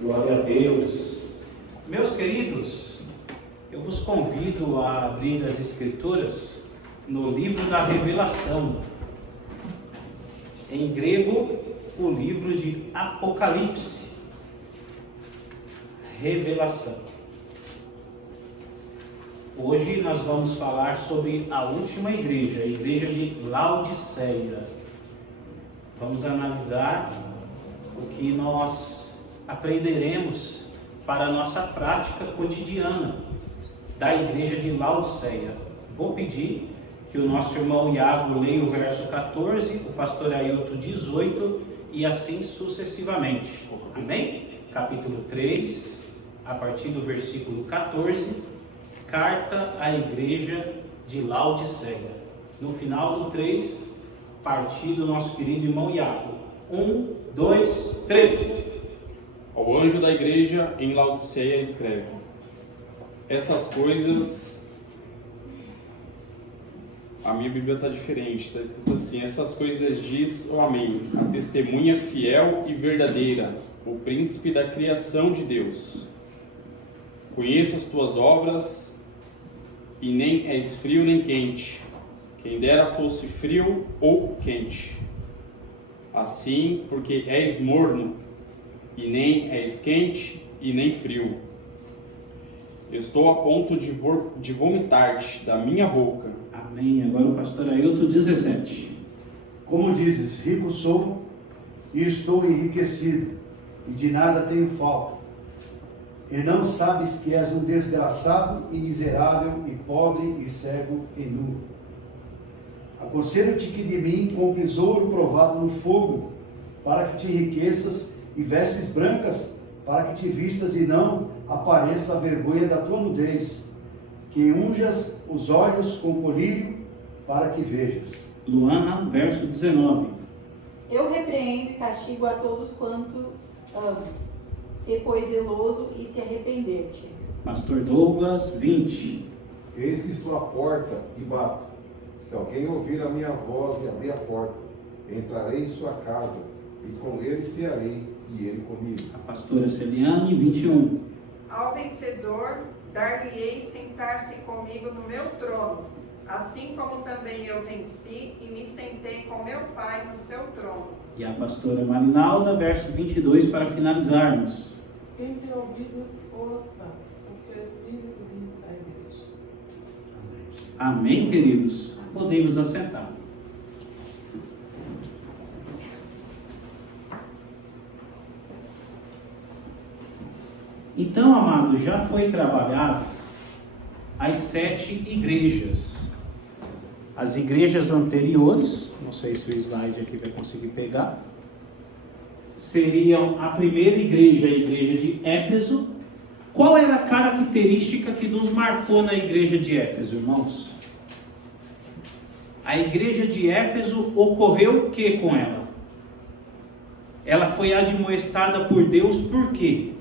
Glória a Deus. Meus queridos, eu vos convido a abrir as Escrituras no livro da Revelação. Em grego, o livro de Apocalipse. Revelação. Hoje nós vamos falar sobre a última igreja, a igreja de Laodiceia. Vamos analisar o que nós aprenderemos para a nossa prática cotidiana da igreja de Laodiceia. Vou pedir que o nosso irmão Iago leia o verso 14, o pastor Ailton 18 e assim sucessivamente. Amém? Capítulo 3, a partir do versículo 14, carta à igreja de Laodiceia. No final do 3, partir do nosso querido irmão Iago. 1, 2, 3. Ao anjo da igreja em Laodiceia escreve: essas coisas... A minha Bíblia está diferente, está escrito assim: essas coisas diz o Amém, a testemunha fiel e verdadeira, o príncipe da criação de Deus. Conheço as tuas obras, e nem és frio nem quente. Quem dera fosse frio ou quente. Assim, porque és morno, e nem és quente e nem frio. Estou a ponto de vomitar-te da minha boca. Amém. Agora o pastor Ailton 17. Como dizes, rico sou e estou enriquecido, e de nada tenho falta. E não sabes que és um desgraçado e miserável, e pobre, e cego, e nu. Aconselho-te que de mim compres ouro provado no fogo, para que te enriqueças, e vestes brancas, para que te vistas e não apareça a vergonha da tua nudez, que unjas os olhos com colírio, para que vejas. Luana, verso 19. Eu repreendo e castigo a todos quantos amo. Sê, pois, zeloso e se arrepender-te. Pastor Douglas, 20. Eis que estou à porta e bato. Se alguém ouvir a minha voz e abrir a porta, entrarei em sua casa, e com ele cearei, e ele comigo. A pastora Celiane, 21. Ao vencedor, dar-lhe-ei sentar-se comigo no meu trono, assim como também eu venci e me sentei com meu Pai no seu trono. E a pastora Marinalda, verso 22, para finalizarmos. Quem tem ouvidos, ouça o que o Espírito diz à igreja. Amém, queridos? Podemos assentar. Então, amado, já foi trabalhado as 7 igrejas. As igrejas anteriores, não sei se o slide aqui vai conseguir pegar, seriam a primeira igreja, a igreja de Éfeso. Qual era a característica que nos marcou na igreja de Éfeso, irmãos? A igreja de Éfeso ocorreu o que com ela? Ela foi admoestada por Deus por quê?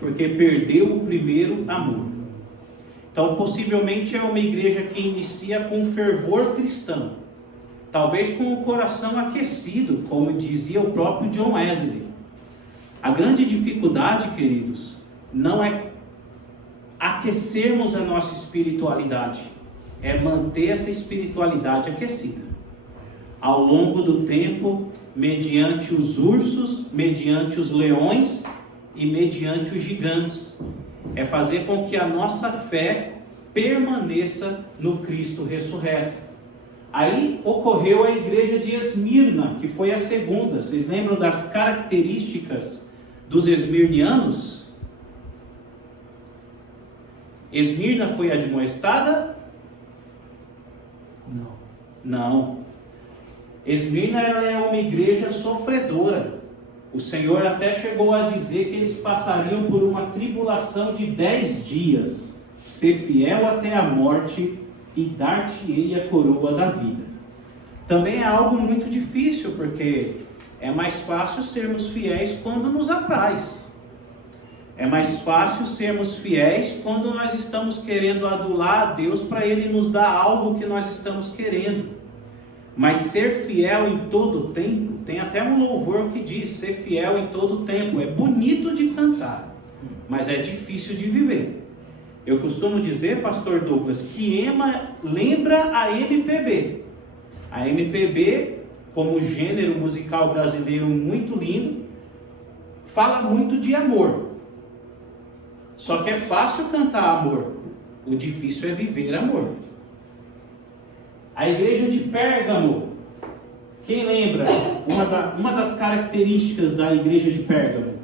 Porque perdeu o primeiro amor. Então, possivelmente é uma igreja que inicia com fervor cristão, talvez com o coração aquecido, como dizia o próprio John Wesley. A grande dificuldade, queridos, não é aquecermos a nossa espiritualidade, é manter essa espiritualidade aquecida. Ao longo do tempo, mediante os ursos, mediante os leões e mediante os gigantes, é fazer com que a nossa fé permaneça no Cristo ressurreto. Aí ocorreu a igreja de Esmirna, que foi a segunda. Vocês lembram das características dos esmirnianos? Esmirna foi admoestada? Não. Esmirna, ela é uma igreja sofredora. O Senhor até chegou a dizer que eles passariam por uma tribulação de 10 dias. Ser fiel até a morte e dar-te-ei a coroa da vida. Também é algo muito difícil, porque é mais fácil sermos fiéis quando nos apraz. É mais fácil sermos fiéis quando nós estamos querendo adular a Deus para Ele nos dar algo que nós estamos querendo. Mas ser fiel em todo tempo, tem até um louvor que diz, ser fiel em todo tempo. É bonito de cantar, mas é difícil de viver. Eu costumo dizer, pastor Douglas, que lembra a MPB. A MPB, como gênero musical brasileiro muito lindo, fala muito de amor. Só que é fácil cantar amor. O difícil é viver amor. A igreja de Pérgamo. Quem lembra uma das características da igreja de Pérgamo?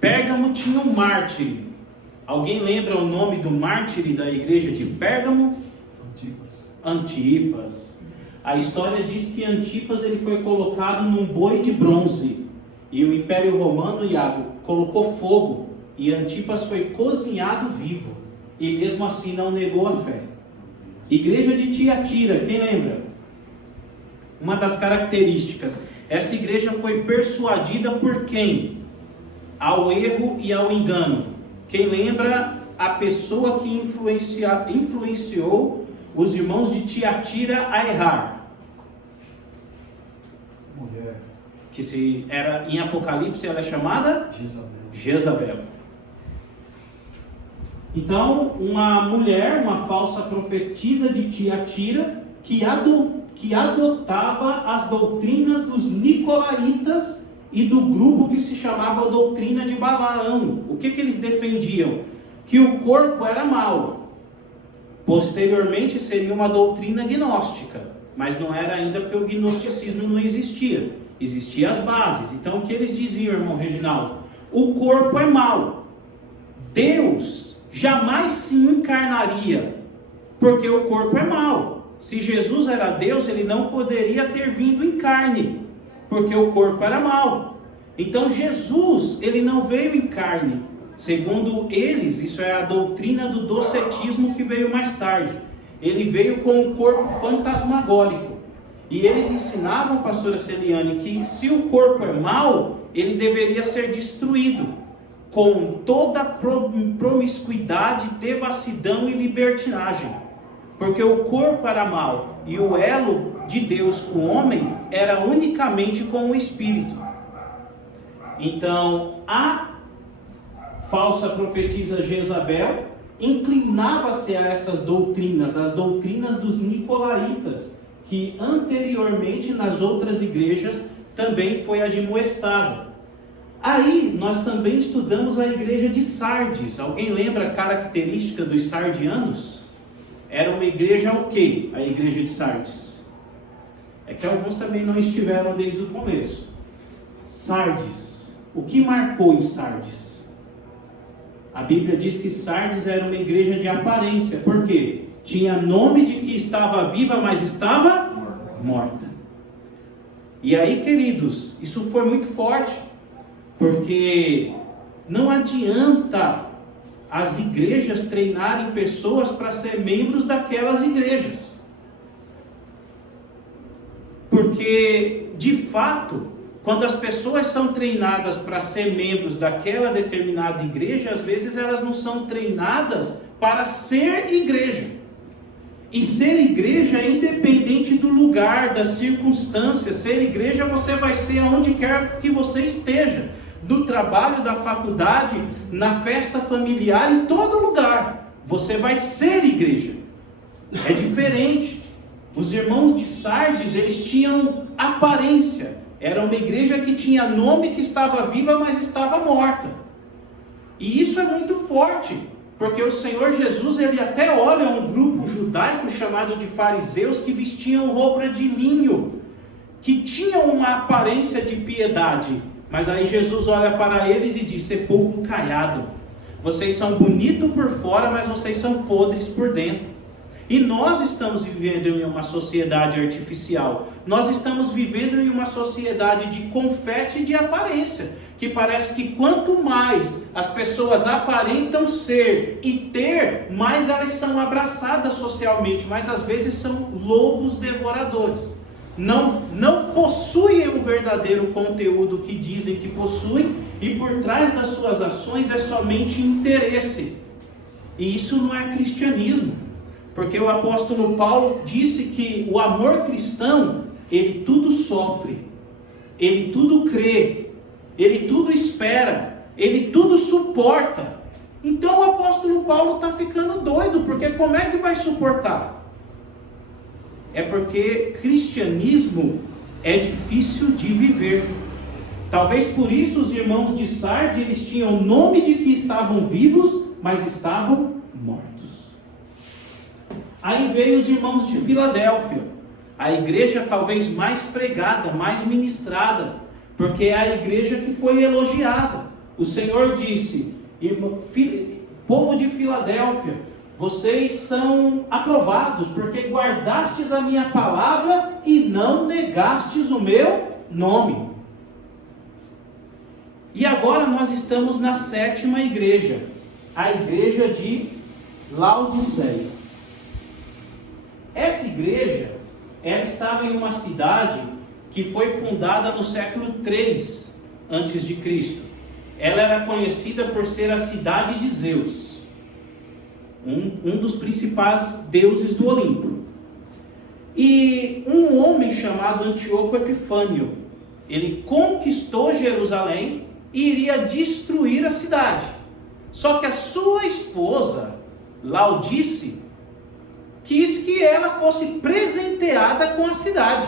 Pérgamo tinha um mártir. Alguém lembra o nome do mártir da igreja de Pérgamo? Antipas. A história diz que Antipas ele foi colocado num boi de bronze. E o Império Romano, Iago, colocou fogo. E Antipas foi cozinhado vivo. E mesmo assim não negou a fé. Igreja de Tiatira, quem lembra? Uma das características. Essa igreja foi persuadida por quem? Ao erro e ao engano. Quem lembra a pessoa que influenciou os irmãos de Tiatira a errar? Mulher. Que era em Apocalipse ela é chamada? Jezabel. Então, uma mulher, uma falsa profetisa de Tiatira, que adotava as doutrinas dos nicolaítas e do grupo que se chamava doutrina de Balaão. O que eles defendiam? Que o corpo era mau. Posteriormente seria uma doutrina gnóstica, mas não era ainda porque o gnosticismo não existia. Existiam as bases. Então o que eles diziam, irmão Reginaldo? O corpo é mau. Deus jamais se encarnaria, porque o corpo é mau. Se Jesus era Deus, ele não poderia ter vindo em carne, porque o corpo era mau. Então Jesus, ele não veio em carne. Segundo eles, isso é a doutrina do docetismo que veio mais tarde. Ele veio com um corpo fantasmagórico. E eles ensinavam, pastora Celiane, que se o corpo é mau, ele deveria ser destruído, com toda promiscuidade, devassidão e libertinagem. Porque o corpo era mau, e o elo de Deus com o homem era unicamente com o Espírito. Então, a falsa profetisa Jezabel inclinava-se a essas doutrinas, as doutrinas dos nicolaítas, que anteriormente nas outras igrejas também foi admoestada. Aí nós também estudamos a igreja de Sardes. Alguém lembra a característica dos sardianos? Era uma igreja o quê? A igreja de Sardes. É que alguns também não estiveram desde o começo. Sardes. O que marcou em Sardes? A Bíblia diz que Sardes era uma igreja de aparência. Por quê? Tinha nome de que estava viva, mas estava morta. E aí, queridos, isso foi muito forte. Porque não adianta as igrejas treinarem pessoas para ser membros daquelas igrejas. Porque, de fato, quando as pessoas são treinadas para ser membros daquela determinada igreja, às vezes elas não são treinadas para ser igreja. E ser igreja é independente do lugar, das circunstâncias. Ser igreja você vai ser aonde quer que você esteja. Do trabalho, da faculdade, na festa familiar, em todo lugar. Você vai ser igreja. É diferente. Os irmãos de Sardes, eles tinham aparência. Era uma igreja que tinha nome, que estava viva, mas estava morta. E isso é muito forte. Porque o Senhor Jesus, ele até olha um grupo judaico chamado de fariseus que vestiam roupa de linho, que tinham uma aparência de piedade. Mas aí Jesus olha para eles e diz: sepulcro caiado. Vocês são bonitos por fora, mas vocês são podres por dentro. E nós estamos vivendo em uma sociedade artificial. Nós estamos vivendo em uma sociedade de confete e de aparência. Que parece que quanto mais as pessoas aparentam ser e ter, mais elas são abraçadas socialmente. Mas às vezes são lobos devoradores. Não possuem o verdadeiro conteúdo que dizem que possuem, e por trás das suas ações é somente interesse. E isso não é cristianismo. Porque o apóstolo Paulo disse que o amor cristão, ele tudo sofre, ele tudo crê, ele tudo espera, ele tudo suporta. Então o apóstolo Paulo está ficando doido, porque como é que vai suportar? É porque cristianismo é difícil de viver. Talvez por isso os irmãos de Sardes, eles tinham nome de que estavam vivos, mas estavam mortos. Aí veio os irmãos de Filadélfia, a igreja talvez mais pregada, mais ministrada, porque é a igreja que foi elogiada. O Senhor disse: povo de Filadélfia, vocês são aprovados, porque guardastes a minha palavra e não negastes o meu nome. E agora nós estamos na 7ª igreja, a igreja de Laodiceia. Essa igreja, ela estava em uma cidade que foi fundada no século 3 a.C. Ela era conhecida por ser a cidade de Zeus, um dos principais deuses do Olimpo. E um homem chamado Antíoco Epifânio, ele conquistou Jerusalém e iria destruir a cidade. Só que a sua esposa, Laodice, quis que ela fosse presenteada com a cidade.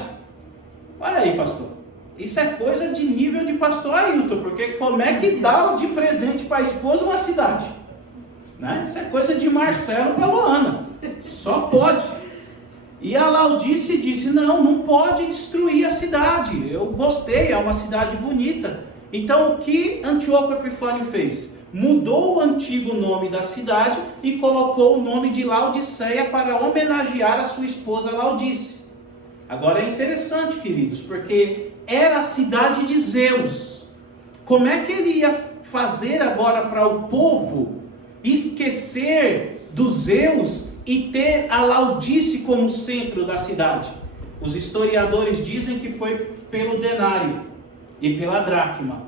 Olha aí, pastor. Isso é coisa de nível de pastor Ailton, porque como é que dá de presente para a esposa uma cidade? Né? Isso é coisa de Marcelo para Luana. Só pode. E a Laodice disse: não pode destruir a cidade. Eu gostei, é uma cidade bonita. Então o que Antíoco Epifânio fez? Mudou o antigo nome da cidade e colocou o nome de Laodiceia para homenagear a sua esposa Laodice. Agora é interessante, queridos, porque era a cidade de Zeus. Como é que ele ia fazer agora para o povo esquecer do Zeus e ter a Laodice como centro da cidade? Os historiadores dizem que foi pelo denário e pela dracma.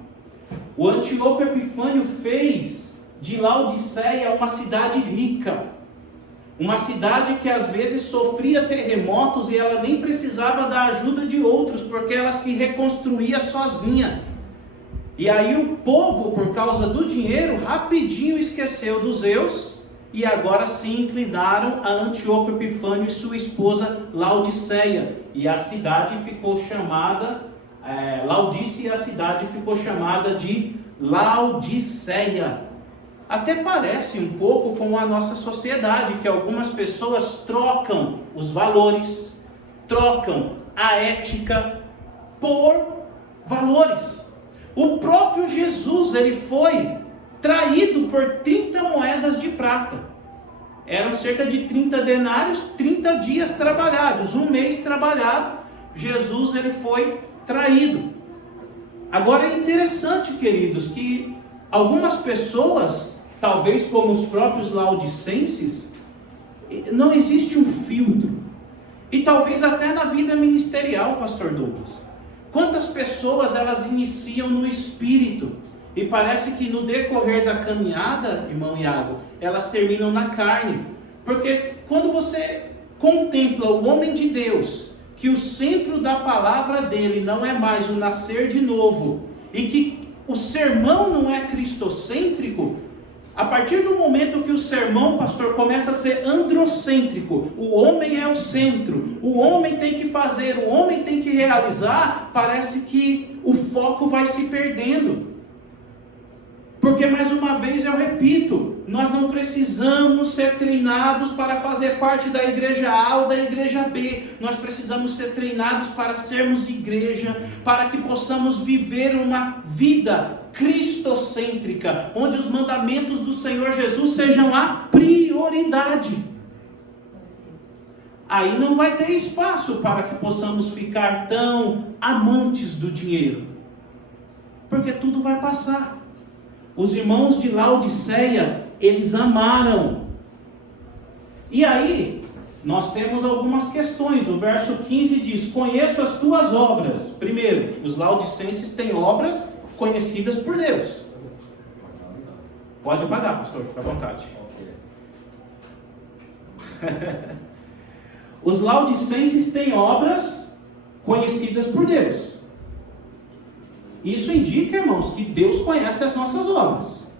O Antíoco Epifânio fez de Laodiceia uma cidade rica, uma cidade que às vezes sofria terremotos e ela nem precisava da ajuda de outros, porque ela se reconstruía sozinha. E aí o povo, por causa do dinheiro, rapidinho esqueceu dos Zeus e agora se inclinaram a Antíoco Epifânio e sua esposa Laodiceia. E a cidade ficou chamada Laodice, e a cidade ficou chamada de Laodiceia. Até parece um pouco com a nossa sociedade, que algumas pessoas trocam os valores, trocam a ética por valores. O próprio Jesus, ele foi traído por 30 moedas de prata. Eram cerca de 30 denários, 30 dias trabalhados, um mês trabalhado. Jesus, ele foi traído. Agora é interessante, queridos, que algumas pessoas, talvez como os próprios laodicenses, não existe um filtro. E talvez até na vida ministerial, pastor Douglas. Quantas pessoas elas iniciam no espírito e parece que no decorrer da caminhada, irmão Iago, elas terminam na carne. Porque quando você contempla o homem de Deus, que o centro da palavra dele não é mais o nascer de novo, e que o sermão não é cristocêntrico, a partir do momento que o sermão, pastor, começa a ser androcêntrico, o homem é o centro, o homem tem que fazer, o homem tem que realizar, parece que o foco vai se perdendo. Porque, mais uma vez, eu repito, nós não precisamos ser treinados para fazer parte da igreja A ou da igreja B. Nós precisamos ser treinados para sermos igreja, para que possamos viver uma vida cristocêntrica, onde os mandamentos do Senhor Jesus sejam a prioridade. Aí não vai ter espaço para que possamos ficar tão amantes do dinheiro, porque tudo vai passar. Os irmãos de Laodiceia, eles amaram. E aí, nós temos algumas questões. O verso 15 diz: conheço as tuas obras. Primeiro, os laodicenses têm obras conhecidas por Deus. Pode apagar, pastor, fica à vontade. Os laodicenses têm obras conhecidas por Deus. Isso indica, irmãos, que Deus conhece as nossas obras.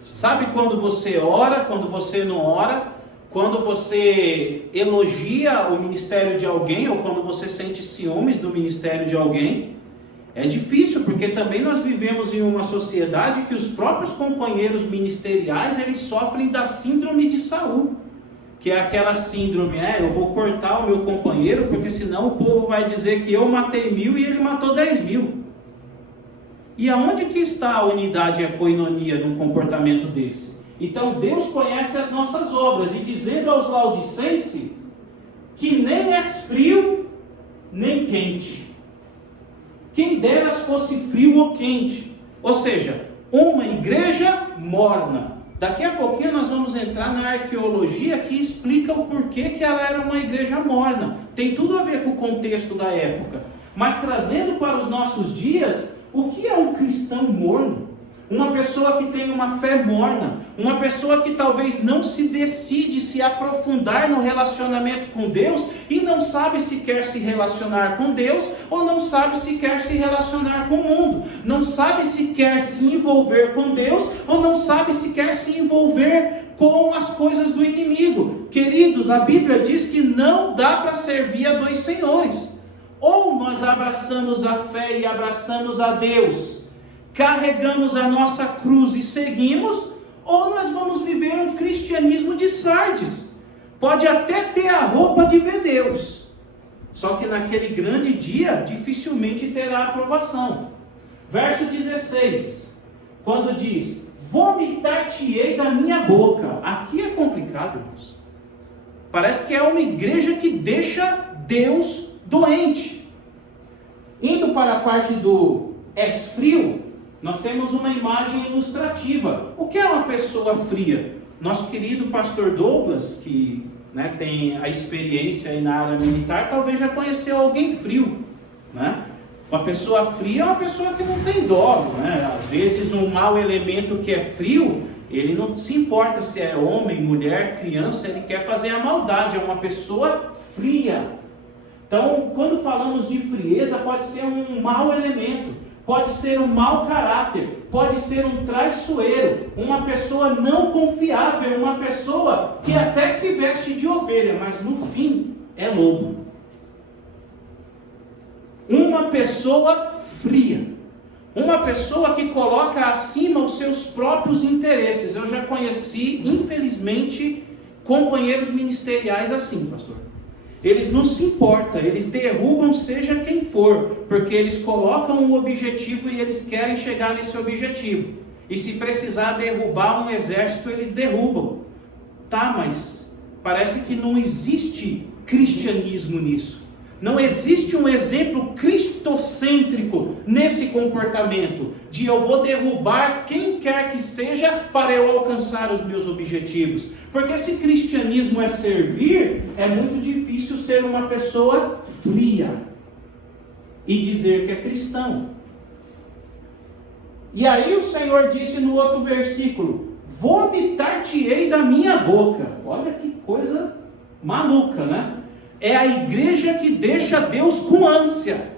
Sabe quando você ora, quando você não ora, quando você elogia o ministério de alguém, ou quando você sente ciúmes do ministério de alguém? É difícil, porque também nós vivemos em uma sociedade que os próprios companheiros ministeriais, eles sofrem da síndrome de Saul, que é aquela síndrome, eu vou cortar o meu companheiro, porque senão o povo vai dizer que eu matei 1000 e ele matou 10.000. E aonde que está a unidade e a coinonia num comportamento desse? Então Deus conhece as nossas obras, e dizendo aos laodicenses que nem és frio, nem quente. Quem deras fosse frio ou quente. Ou seja, uma igreja morna. Daqui a pouquinho nós vamos entrar na arqueologia que explica o porquê que ela era uma igreja morna. Tem tudo a ver com o contexto da época. Mas trazendo para os nossos dias, o que é um cristão morno? Uma pessoa que tem uma fé morna, uma pessoa que talvez não se decide se aprofundar no relacionamento com Deus e não sabe se quer se relacionar com Deus ou não sabe se quer se relacionar com o mundo, não sabe se quer se envolver com Deus ou não sabe se quer se envolver com as coisas do inimigo. Queridos, a Bíblia diz que não dá para servir a dois senhores. Ou nós abraçamos a fé e abraçamos a Deus, carregamos a nossa cruz e seguimos, ou nós vamos viver um cristianismo de Sardes. Pode até ter a roupa de ver Deus, só que naquele grande dia dificilmente terá aprovação. Verso 16, quando diz: vomitar-te-ei da minha boca. Aqui é complicado, irmãos. Parece que é uma igreja que deixa Deus doente. Indo para a parte do és frio, nós temos uma imagem ilustrativa. O que é uma pessoa fria? Nosso querido pastor Douglas, que tem a experiência aí na área militar, talvez já conheceu alguém frio, né? Uma pessoa fria é uma pessoa que não tem dó, né? Às vezes um mau elemento que é frio, ele não se importa se é homem, mulher, criança, ele quer fazer a maldade, é uma pessoa fria. Então, quando falamos de frieza, pode ser um mau elemento, pode ser um mau caráter, pode ser um traiçoeiro, uma pessoa não confiável, uma pessoa que até se veste de ovelha, mas no fim é lobo. Uma pessoa fria, uma pessoa que coloca acima os seus próprios interesses. Eu já conheci, infelizmente, companheiros ministeriais assim, pastor. Eles não se importam, eles derrubam seja quem for, porque eles colocam um objetivo e eles querem chegar nesse objetivo. E se precisar derrubar um exército, eles derrubam. Tá, mas parece que não existe cristianismo nisso. Não existe um exemplo cristocêntrico nesse comportamento, de eu vou derrubar quem quer que seja para eu alcançar os meus objetivos. Porque se cristianismo é servir, é muito difícil ser uma pessoa fria e dizer que é cristão. E aí o Senhor disse no outro versículo: vomitar-te-ei da minha boca. Olha que coisa maluca, né? É a igreja que deixa Deus com ânsia.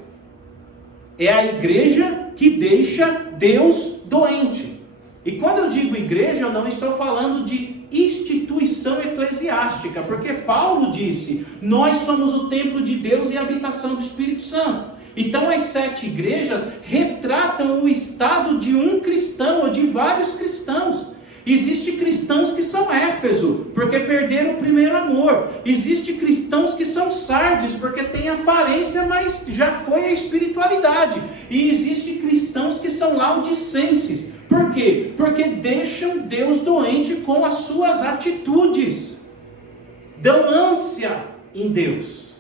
É a igreja que deixa Deus doente. E quando eu digo igreja, eu não estou falando de instituição eclesiástica, porque Paulo disse: nós somos o templo de Deus e a habitação do Espírito Santo. Então as 7 igrejas retratam o estado de um cristão ou de vários cristãos. Existem cristãos que são Éfeso, porque perderam o primeiro amor. Existem cristãos que são Sardes, porque têm aparência, mas já foi a espiritualidade. E existem cristãos que são Laodicenses. Por quê? Porque deixam Deus doente com as suas atitudes. Dão ânsia em Deus.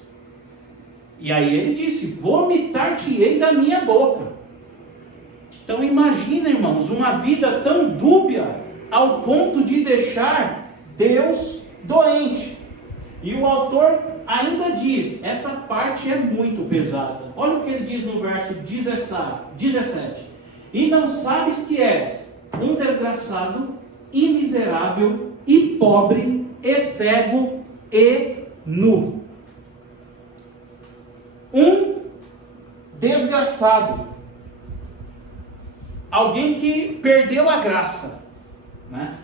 E aí ele disse: vomitar-te-ei da minha boca. Então imagina, irmãos, uma vida tão dúbia ao ponto de deixar Deus doente. E o autor ainda diz, essa parte é muito pesada. Olha o que ele diz no verso 17. E não sabes que és um desgraçado, e miserável, e pobre, e cego, e nu. Um desgraçado. Alguém que perdeu a graça, né?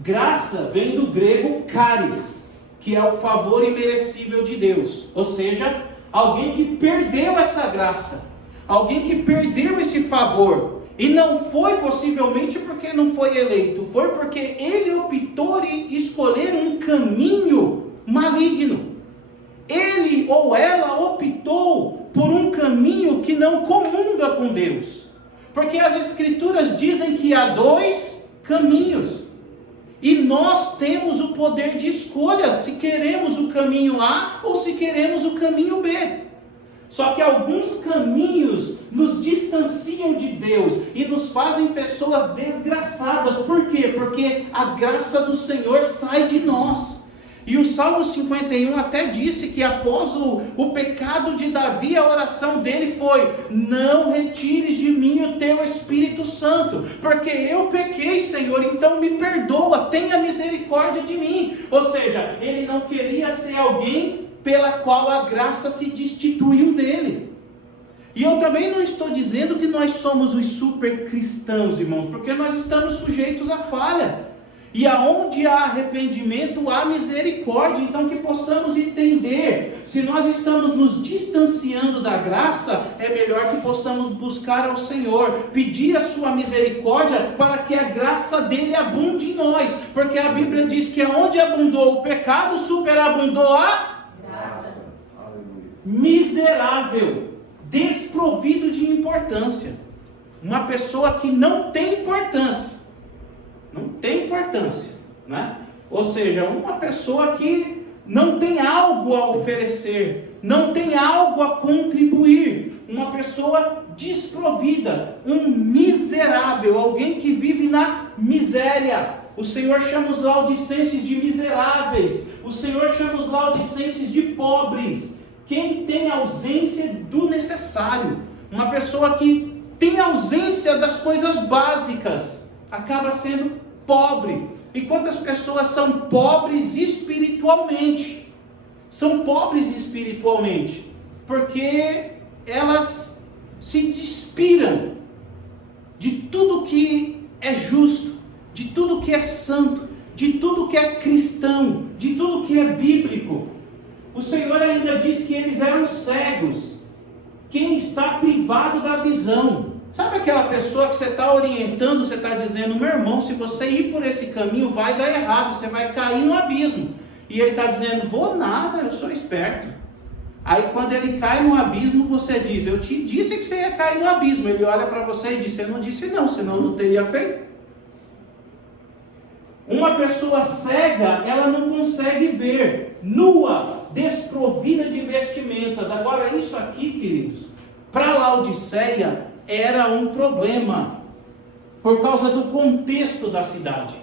Graça vem do grego charis, que é o favor imerecível de Deus. Ou seja, alguém que perdeu essa graça, alguém que perdeu esse favor. E não foi possivelmente porque não foi eleito, foi porque ele optou em escolher um caminho maligno. Ele ou ela optou por um caminho que não comunga com Deus. Porque as Escrituras dizem que há dois caminhos. E nós temos o poder de escolha se queremos o caminho A ou se queremos o caminho B. Só que alguns caminhos nos distanciam de Deus e nos fazem pessoas desgraçadas. Por quê? Porque a graça do Senhor sai de nós. E o Salmo 51 até disse que após o pecado de Davi, a oração dele foi: não retires de mim o teu Espírito Santo, porque eu pequei, Senhor, então me perdoa, tenha misericórdia de mim. Ou seja, ele não queria ser alguém pela qual a graça se destituiu dele. E eu também não estou dizendo que nós somos os super cristãos, irmãos, porque nós estamos sujeitos à falha. E aonde há arrependimento, há misericórdia. Então que possamos entender, se nós estamos nos distanciando da graça, é melhor que possamos buscar ao Senhor, pedir a sua misericórdia, para que a graça dele abunde em nós. Porque a Bíblia diz que aonde abundou o pecado, superabundou a Graça. Aleluia. miserável, desprovido de importância. Uma pessoa que não tem importância. Não tem importância, né? Ou seja, uma pessoa que não tem algo a oferecer, não tem algo a contribuir, uma pessoa desprovida, um miserável, alguém que vive na miséria. O Senhor chama os laodicenses de miseráveis, o Senhor chama os laodicenses de pobres. Quem tem ausência do necessário, uma pessoa que tem ausência das coisas básicas, acaba sendo pobre. E quantas pessoas são pobres espiritualmente? São pobres espiritualmente porque elas se despiram de tudo que é justo, de tudo que é santo, de tudo que é cristão, de tudo que é bíblico. O Senhor ainda diz que eles eram cegos. Quem está privado da visão? Sabe aquela pessoa que você está orientando, você está dizendo: meu irmão, se você ir por esse caminho vai dar errado, você vai cair no abismo. E ele está dizendo: vou nada, eu sou esperto. Aí quando ele cai no abismo, você diz: eu te disse que você ia cair no abismo. Ele olha para você e diz: você não disse não, senão não teria feito. Uma pessoa cega, ela não consegue ver, nua, desprovida de vestimentas. Agora isso aqui, queridos, para Laodiceia era um problema, por causa do contexto da cidade.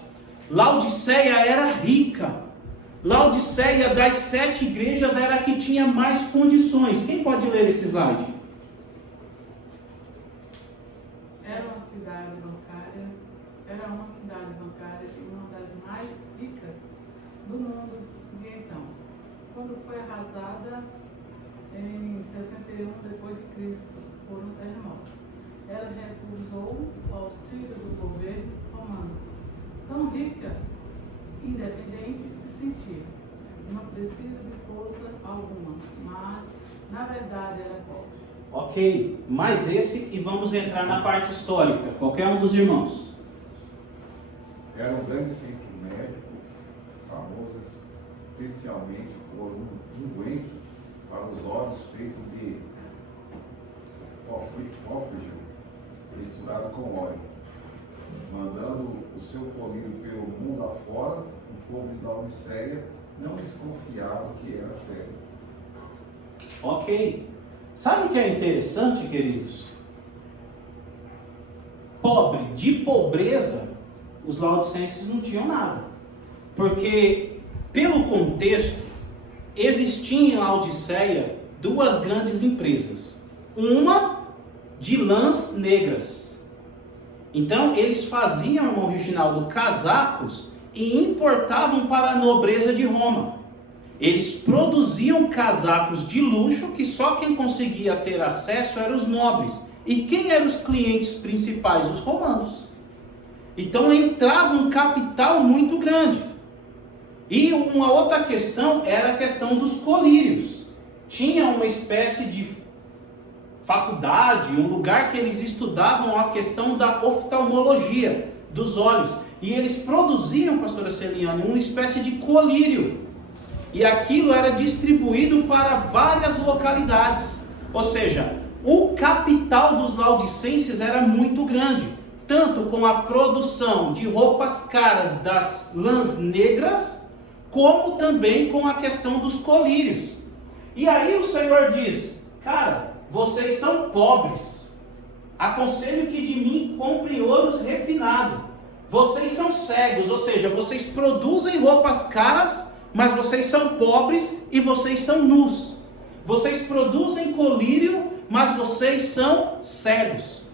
Laodiceia era rica. Laodiceia, das 7 igrejas, era a que tinha mais condições. Quem pode ler esse slide? Era uma cidade bancária e uma das mais ricas do mundo de então. Quando foi arrasada em 61 d.C. por um terremoto, ela recusou o auxílio do governo romano. Tão rica, independente se sentia, não precisa de coisa alguma, mas na verdade era pobre. Ok, mais esse e vamos entrar na parte histórica. Qualquer um dos irmãos. Era um grande centro médico, famoso especialmente por um unguento para os olhos feito de ófrigo misturado com óleo, mandando o seu colírio pelo mundo afora. O povo de Laodiceia não desconfiava que era sério. Ok. Sabe o que é interessante, queridos? Pobre, de pobreza, os laodicenses não tinham nada. Porque, pelo contexto, existiam em Laodiceia 2 grandes empresas. Uma de lãs negras. Então, eles faziam, irmão Reginaldo, casacos e importavam para a nobreza de Roma. Eles produziam casacos de luxo que só quem conseguia ter acesso eram os nobres. E quem eram os clientes principais? Os romanos. Então entrava um capital muito grande. E uma outra questão era a questão dos colírios. Tinha uma espécie de faculdade, um lugar que eles estudavam a questão da oftalmologia dos olhos. E eles produziam, pastora Celiane, uma espécie de colírio. E aquilo era distribuído para várias localidades. Ou seja, o capital dos laudicenses era muito grande. Tanto com a produção de roupas caras das lãs negras, como também com a questão dos colírios. E aí o Senhor diz: cara, vocês são pobres. Aconselho que de mim comprem ouro refinado. Vocês são cegos, ou seja, vocês produzem roupas caras, mas vocês são pobres e vocês são nus. Vocês produzem colírio, mas vocês são cegos.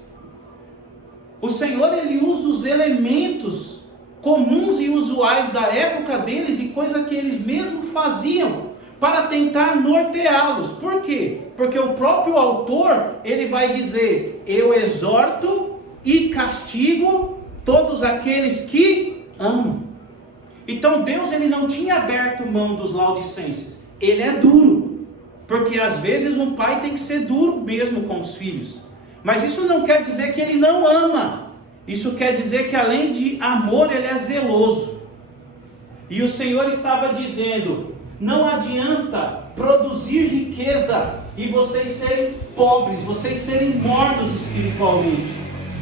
O Senhor, ele usa os elementos comuns e usuais da época deles e coisa que eles mesmos faziam para tentar norteá-los. Por quê? Porque o próprio autor, ele vai dizer: eu exorto e castigo todos aqueles que amam. Então Deus, ele não tinha aberto mão dos laudicenses. Ele é duro, porque às vezes um pai tem que ser duro mesmo com os filhos. Mas isso não quer dizer que ele não ama. Isso quer dizer que além de amor, ele é zeloso. E o Senhor estava dizendo: não adianta produzir riqueza e vocês serem pobres, vocês serem mortos espiritualmente.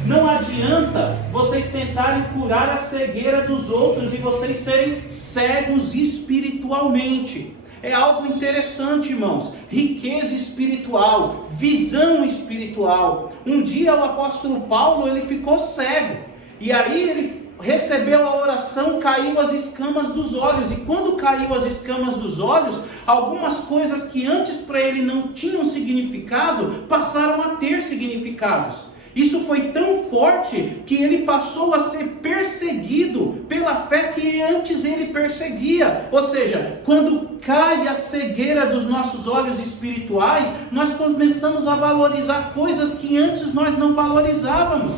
Não adianta vocês tentarem curar a cegueira dos outros e vocês serem cegos espiritualmente. É algo interessante, irmãos. Riqueza espiritual, visão espiritual. Um dia o apóstolo Paulo, ele ficou cego. E aí ele recebeu a oração, caiu as escamas dos olhos. E quando caiu as escamas dos olhos, algumas coisas que antes para ele não tinham significado, passaram a ter significados. Isso foi tão forte que ele passou a ser perseguido pela fé que antes ele perseguia. Ou seja, quando cai a cegueira dos nossos olhos espirituais, nós começamos a valorizar coisas que antes nós não valorizávamos.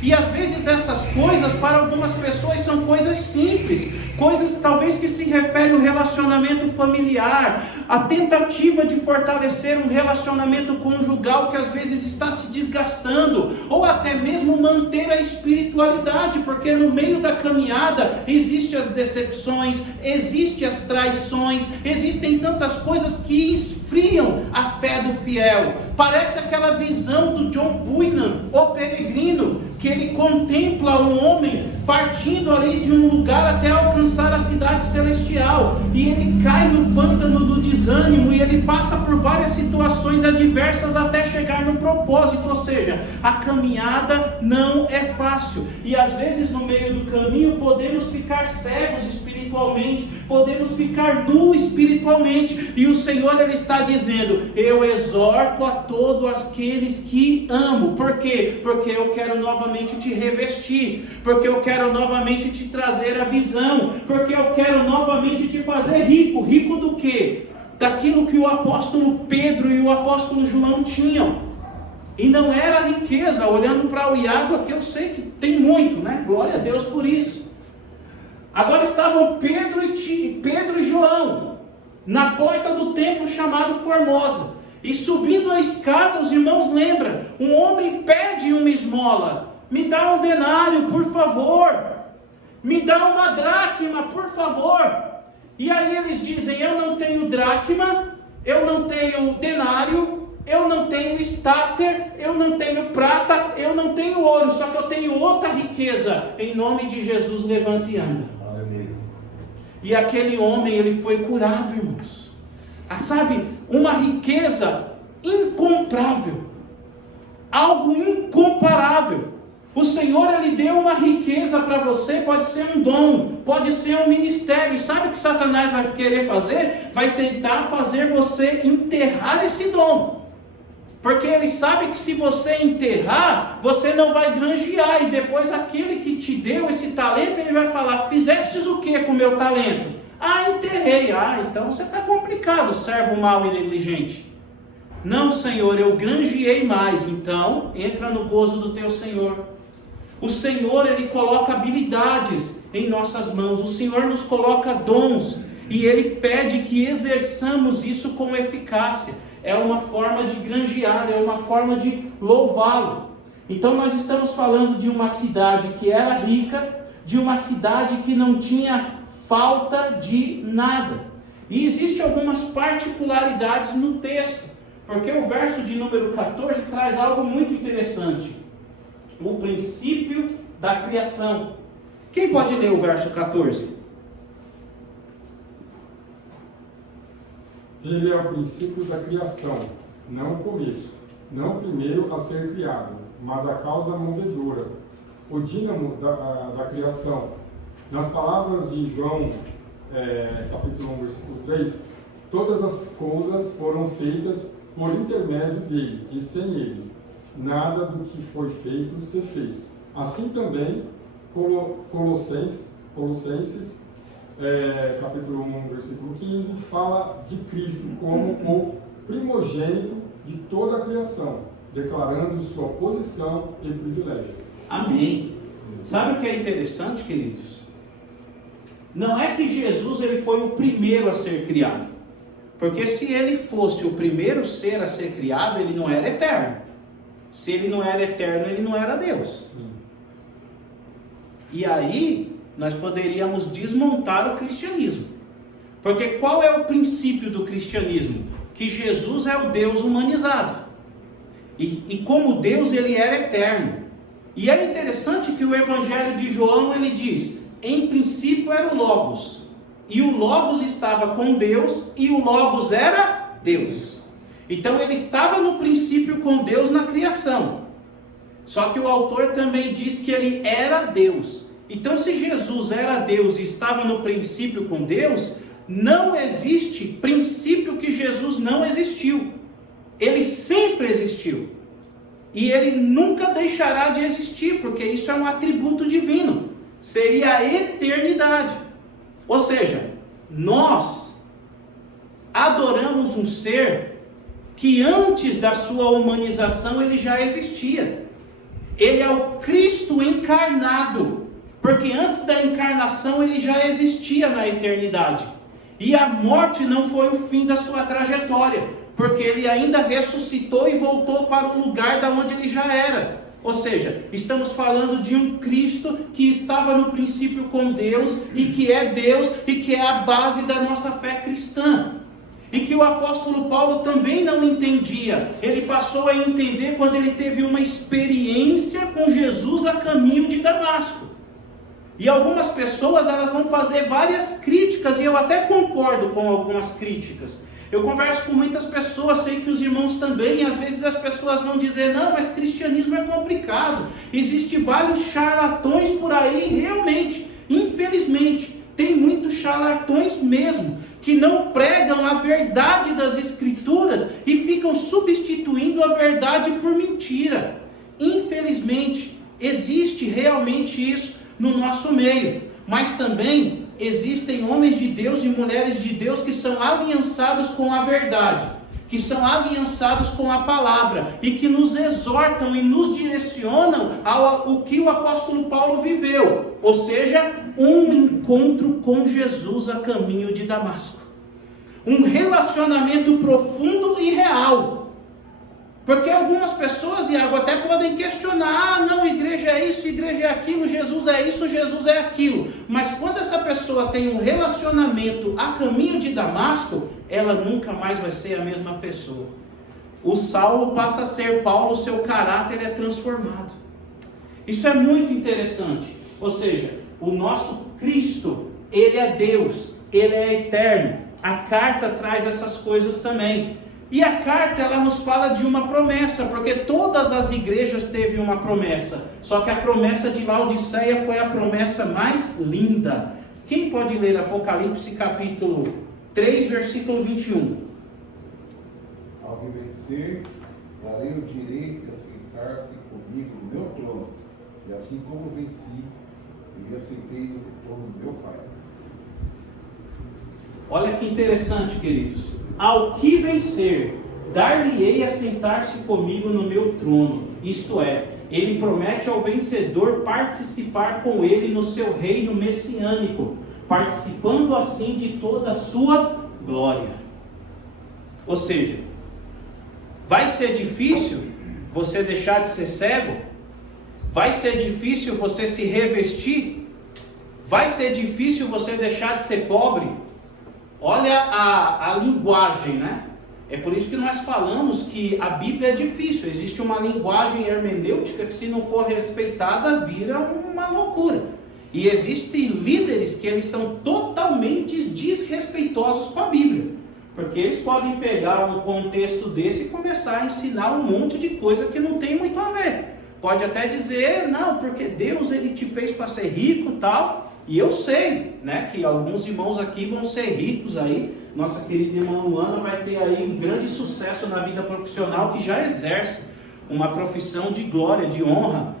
E às vezes essas coisas para algumas pessoas são coisas simples, coisas talvez que se referem ao relacionamento familiar, a tentativa de fortalecer um relacionamento conjugal que às vezes está se desgastando, ou até mesmo manter a espiritualidade, porque no meio da caminhada existem as decepções, existem as traições, existem tantas coisas que esfriam a fé do fiel. Parece aquela visão do John Bunyan, o peregrino, que ele contempla um homem partindo ali de um lugar até alcançar a cidade celestial, e ele cai no pântano do desânimo, e ele passa por várias situações adversas até chegar no propósito. Ou seja, a caminhada não é fácil, e às vezes no meio do caminho podemos ficar cegos espiritualmente, podemos ficar nus espiritualmente, e o Senhor, ele está dizendo: eu exorto a todos aqueles que amo. Por quê? Porque eu quero novamente te revestir, porque eu quero novamente te trazer a visão, porque eu quero novamente te fazer rico. Rico do quê? Daquilo que o apóstolo Pedro e o apóstolo João tinham. E não era riqueza. Olhando para o Iago aqui, eu sei que tem muito, né? Glória a Deus por isso. Agora estavam Pedro e João na porta do templo chamado Formosa, e subindo a escada, os irmãos lembram, um homem pede uma esmola: me dá um denário, por favor, me dá uma dracma, por favor. E aí eles dizem: eu não tenho dracma, eu não tenho denário, eu não tenho estáter, eu não tenho prata, eu não tenho ouro, só que eu tenho outra riqueza. Em nome de Jesus, levanta e anda. E aquele homem, ele foi curado, irmãos. Sabe, uma riqueza incomparável, algo incomparável. O Senhor, ele deu uma riqueza para você. Pode ser um dom, pode ser um ministério. E sabe o que Satanás vai querer fazer? Vai tentar fazer você enterrar esse dom, porque ele sabe que se você enterrar, você não vai granjear, e depois aquele que te deu esse talento, ele vai falar: fizestes o que com o meu talento? Ah, enterrei. Ah, então você está complicado, servo mau e negligente. Não, Senhor, eu granjeei mais. Então, entra no gozo do teu Senhor. O Senhor, Ele coloca habilidades em nossas mãos. O Senhor nos coloca dons. E Ele pede que exerçamos isso com eficácia. É uma forma de granjear, é uma forma de louvá-lo. Então nós estamos falando de uma cidade que era rica, de uma cidade que não tinha falta de nada. E existem algumas particularidades no texto, porque o verso de número 14 traz algo muito interessante. O princípio da criação. Quem pode ler o verso 14? Ele é o princípio da criação, não o começo, não o primeiro a ser criado, mas a causa movedora, o dínamo da criação. Nas palavras de João, capítulo 1, versículo 3, todas as coisas foram feitas por intermédio dele, e sem ele, nada do que foi feito se fez. Assim também, Colossenses capítulo 1, versículo 15, fala de Cristo como o primogênito de toda a criação, declarando sua posição e privilégio. Amém. Sabe o que é interessante, queridos? Não é que Jesus ele foi o primeiro a ser criado, porque se ele fosse o primeiro ser a ser criado, ele não era eterno. Se ele não era eterno, ele não era Deus. Sim. E aí nós poderíamos desmontar o cristianismo. Porque qual é o princípio do cristianismo? Que Jesus é o Deus humanizado. E como Deus, ele era eterno. E é interessante que o Evangelho de João, ele diz, em princípio era o Logos. E o Logos estava com Deus, e o Logos era Deus. Então ele estava no princípio com Deus na criação. Só que o autor também diz que ele era Deus. Então, se Jesus era Deus e estava no princípio com Deus, não existe princípio que Jesus não existiu. Ele sempre existiu. E ele nunca deixará de existir, porque isso é um atributo divino. Seria a eternidade. Ou seja, nós adoramos um ser que antes da sua humanização ele já existia. Ele é o Cristo encarnado. Porque antes da encarnação ele já existia na eternidade. E a morte não foi o fim da sua trajetória, porque ele ainda ressuscitou e voltou para o lugar da onde ele já era. Ou seja, estamos falando de um Cristo que estava no princípio com Deus e que é Deus e que é a base da nossa fé cristã. E que o apóstolo Paulo também não entendia. Ele passou a entender quando ele teve uma experiência com Jesus a caminho de Damasco. E algumas pessoas elas vão fazer várias críticas, e eu até concordo com algumas críticas. Eu converso com muitas pessoas, sei que os irmãos também, e às vezes as pessoas vão dizer, não, mas cristianismo é complicado. Existem vários charlatões por aí, realmente, infelizmente, tem muitos charlatões mesmo, que não pregam a verdade das escrituras e ficam substituindo a verdade por mentira. Infelizmente, existe realmente isso no nosso meio, mas também existem homens de Deus e mulheres de Deus que são aliançados com a verdade, que são aliançados com a palavra e que nos exortam e nos direcionam ao que o apóstolo Paulo viveu, ou seja, um encontro com Jesus a caminho de Damasco, um relacionamento profundo e real. Porque algumas pessoas, Iago, até podem questionar, não, igreja é isso, igreja é aquilo, Jesus é isso, Jesus é aquilo. Mas quando essa pessoa tem um relacionamento a caminho de Damasco, ela nunca mais vai ser a mesma pessoa. O Saulo passa a ser Paulo, seu caráter é transformado. Isso é muito interessante. Ou seja, o nosso Cristo, Ele é Deus, Ele é eterno. A carta traz essas coisas também. E a carta, ela nos fala de uma promessa, porque todas as igrejas teve uma promessa. Só que a promessa de Laodiceia foi a promessa mais linda. Quem pode ler Apocalipse capítulo 3, versículo 21? Ao me vencer, darei o direito de assentar-se comigo no meu trono, e assim como venci, eu me assentei no trono do meu Pai. Olha que interessante, queridos. Ao que vencer, dar-lhe-ei a sentar-se comigo no meu trono. Isto é, ele promete ao vencedor participar com ele no seu reino messiânico, participando assim de toda a sua glória. Ou seja, vai ser difícil você deixar de ser cego? Vai ser difícil você se revestir? Vai ser difícil você deixar de ser pobre? Olha a linguagem, né? É por isso que nós falamos que a Bíblia é difícil. Existe uma linguagem hermenêutica que, se não for respeitada, vira uma loucura. E existem líderes que eles são totalmente desrespeitosos com a Bíblia, porque eles podem pegar um contexto desse e começar a ensinar um monte de coisa que não tem muito a ver. Pode até dizer, não, porque Deus ele te fez para ser rico e tal. E eu sei, né, que alguns irmãos aqui vão ser ricos aí. Nossa querida irmã Luana vai ter aí um grande sucesso na vida profissional, que já exerce uma profissão de glória, de honra.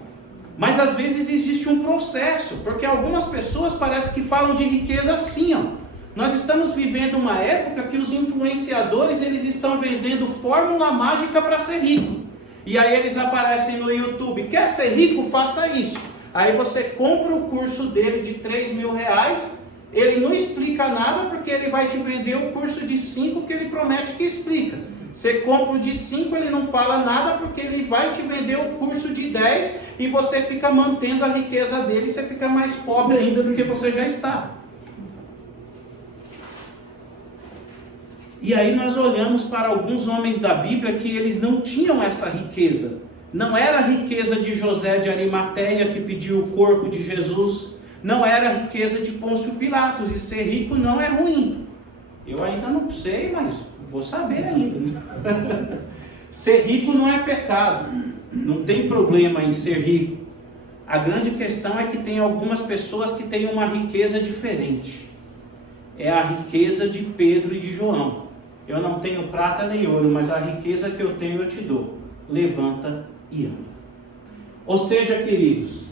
Mas às vezes existe um processo, porque algumas pessoas parecem que falam de riqueza assim, ó. Nós estamos vivendo uma época que os influenciadores eles estão vendendo fórmula mágica para ser rico. E aí eles aparecem no YouTube, quer ser rico? Faça isso. Aí você compra o curso dele de 3 mil reais, ele não explica nada porque ele vai te vender o curso de 5 que ele promete que explica. Você compra o de 5, ele não fala nada porque ele vai te vender o curso de 10 e você fica mantendo a riqueza dele e você fica mais pobre ainda do que você já está. E aí nós olhamos para alguns homens da Bíblia que eles não tinham essa riqueza. Não era a riqueza de José de Arimateia que pediu o corpo de Jesus. Não era a riqueza de Pôncio Pilatos. E ser rico não é ruim. Eu ainda não sei, mas vou saber ainda. Ser rico não é pecado. Não tem problema em ser rico. A grande questão é que tem algumas pessoas que têm uma riqueza diferente. É a riqueza de Pedro e de João. Eu não tenho prata nem ouro, mas a riqueza que eu tenho eu te dou. Levanta e anda. Ou seja, queridos,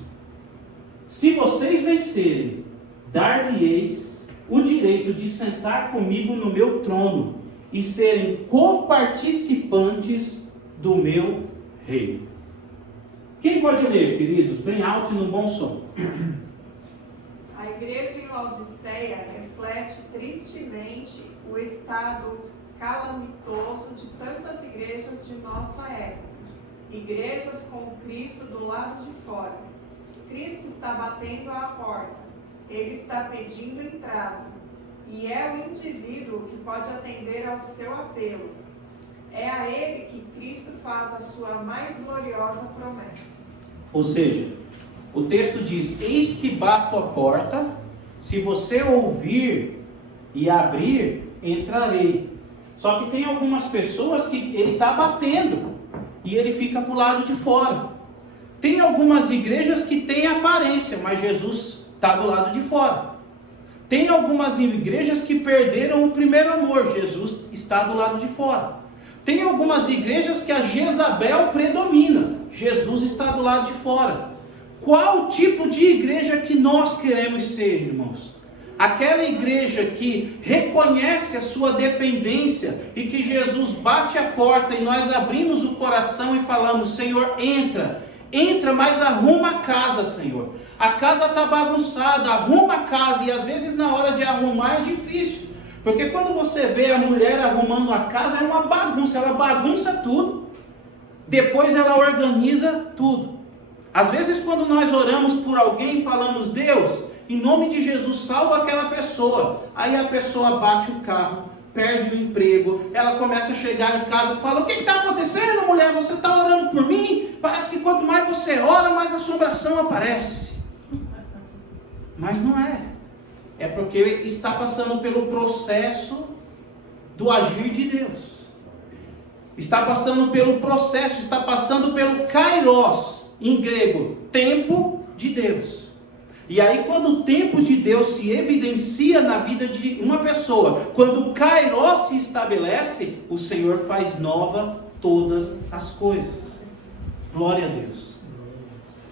se vocês vencerem, dar-lhe-eis o direito de sentar comigo no meu trono e serem coparticipantes do meu reino. Quem pode ler, queridos? Bem alto e no bom som. A igreja em Laodiceia reflete tristemente o estado calamitoso de tantas igrejas de nossa época. Igrejas com Cristo do lado de fora. Cristo está batendo à porta. Ele está pedindo entrada. E é o indivíduo que pode atender ao seu apelo. É a ele que Cristo faz a sua mais gloriosa promessa. Ou seja, o texto diz, eis que bato a porta, se você ouvir e abrir, entrarei. Só que tem algumas pessoas que ele está batendo e ele fica para o lado de fora. Tem algumas igrejas que têm aparência, mas Jesus está do lado de fora. Tem algumas igrejas que perderam o primeiro amor, Jesus está do lado de fora. Tem algumas igrejas que a Jezabel predomina, Jesus está do lado de fora. Qual tipo de igreja que nós queremos ser, irmãos? Aquela igreja que reconhece a sua dependência e que Jesus bate a porta e nós abrimos o coração e falamos, Senhor, entra, mas arruma a casa, Senhor. A casa está bagunçada, arruma a casa, e às vezes na hora de arrumar é difícil, porque quando você vê a mulher arrumando a casa é uma bagunça, ela bagunça tudo, depois ela organiza tudo. Às vezes quando nós oramos por alguém e falamos, Deus, em nome de Jesus, salva aquela pessoa. Aí a pessoa bate o carro, perde o emprego, ela começa a chegar em casa e fala, o que está acontecendo, mulher? Você está orando por mim? Parece que quanto mais você ora, mais assombração aparece. Mas não é. É porque está passando pelo processo do agir de Deus. Está passando pelo processo, está passando pelo kairos, em grego, tempo de Deus. E aí quando o tempo de Deus se evidencia na vida de uma pessoa, quando o kairos se estabelece, o Senhor faz nova todas as coisas. Glória a Deus.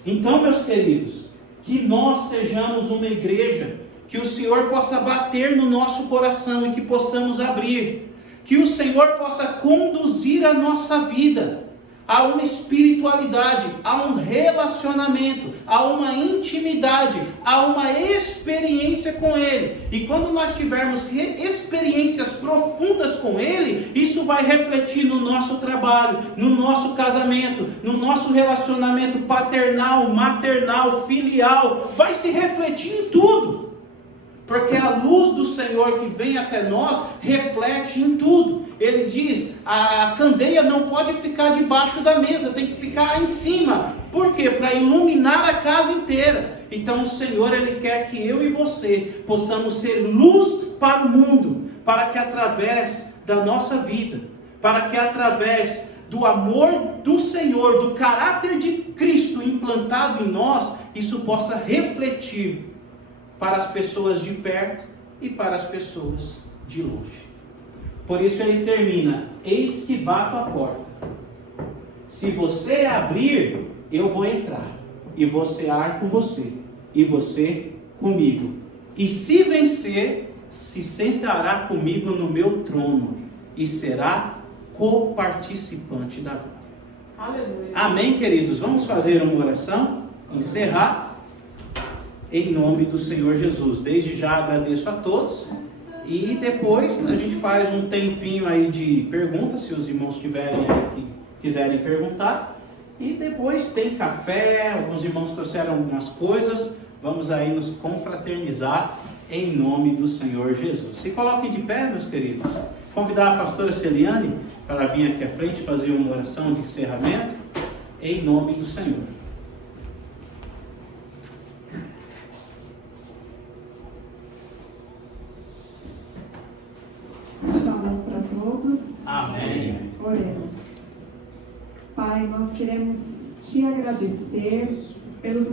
Então, meus queridos, que nós sejamos uma igreja que o Senhor possa bater no nosso coração e que possamos abrir, que o Senhor possa conduzir a nossa vida a uma espiritualidade, a um relacionamento, a uma intimidade, a uma experiência com Ele. E quando nós tivermos experiências profundas com Ele, isso vai refletir no nosso trabalho, no nosso casamento, no nosso relacionamento paternal, maternal, filial, vai se refletir em tudo. Porque a luz do Senhor que vem até nós reflete em tudo. Ele diz, a candeia não pode ficar debaixo da mesa, tem que ficar em cima. Por quê? Para iluminar a casa inteira. Então o Senhor, Ele quer que eu e você possamos ser luz para o mundo, para que através da nossa vida, para que através do amor do Senhor, do caráter de Cristo implantado em nós, isso possa refletir para as pessoas de perto e para as pessoas de longe. Por isso ele termina, eis que bato a porta. Se você abrir, eu vou entrar, e vou cear com você, e você comigo. E se vencer, se sentará comigo no meu trono, e será coparticipante da glória. Aleluia. Amém, queridos? Vamos fazer uma oração, encerrar. Em nome do Senhor Jesus. Desde já agradeço a todos. E depois a gente faz um tempinho aí de perguntas, se os irmãos tiverem aí que quiserem perguntar. E depois tem café, alguns irmãos trouxeram algumas coisas. Vamos aí nos confraternizar em nome do Senhor Jesus. Se coloquem de pé, meus queridos. Convidar a pastora Celiane para vir aqui à frente fazer uma oração de encerramento em nome do Senhor. Shalom para todos. Amém. Oremos. Pai, nós queremos te agradecer pelos